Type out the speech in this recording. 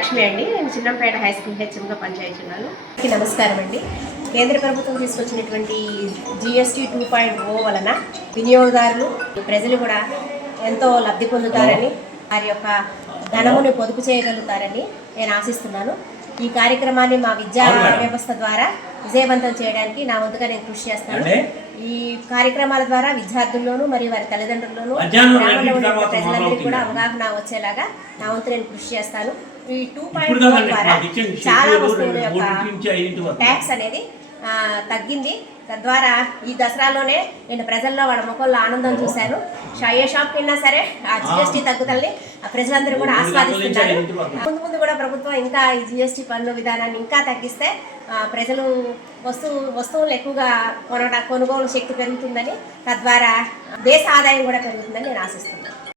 లక్ష్మి అండి. నేను Chinnampeta high school హెచ్ఎంగా పనిచేస్తున్నాను. నమస్కారం అండి. కేంద్ర ప్రభుత్వం తీసుకొచ్చినటువంటి జిఎస్టీ టూ పాయింట్ ఓ వలన వినియోగదారులు ప్రజలు కూడా ఎంతో లబ్ధి పొందుతారని వారి యొక్క ధనముని పొదుపు చేయగలుగుతారని నేను ఆశిస్తున్నాను. ఈ కార్యక్రమాన్ని మా విద్యా వ్యవస్థ ద్వారా విజయవంతం చేయడానికి నా వంతుగా నేను కృషి చేస్తాను? ఈ కార్యక్రమాల ద్వారా విద్యార్థుల్లోనూ మరియు వారి తల్లిదండ్రుల్లోనూ ప్రజలందరికీ కూడా. అవగాహన వచ్చేలాగా నా వంతు నేను కృషి చేస్తాను ఈ టూ పాయింట్ ద్వారా చాలా వస్తువుల యొక్క ట్యాక్స్ అనేది తగ్గింది. తద్వారా ఈ దసరాలోనే నేను ప్రజల్లో వాళ్ళ ముఖంలో ఆనందం చూశాను. ఏ షాప్కి వెళ్ళినా సరే ఆ జిఎస్టీ తగ్గుదలని ఆ ప్రజలందరూ కూడా ఆస్వాదిస్తున్నారు. ముందు ముందు కూడా ప్రభుత్వం ఇంకా ఈ జిఎస్టీ పన్ను విధానాన్ని ఇంకా తగ్గిస్తే ప్రజలు వస్తువు వస్తువులు ఎక్కువగా కొనట కొనుగోలు శక్తి పెరుగుతుందని తద్వారా దేశ ఆదాయం కూడా పెరుగుతుందని నేను ఆశిస్తున్నాను.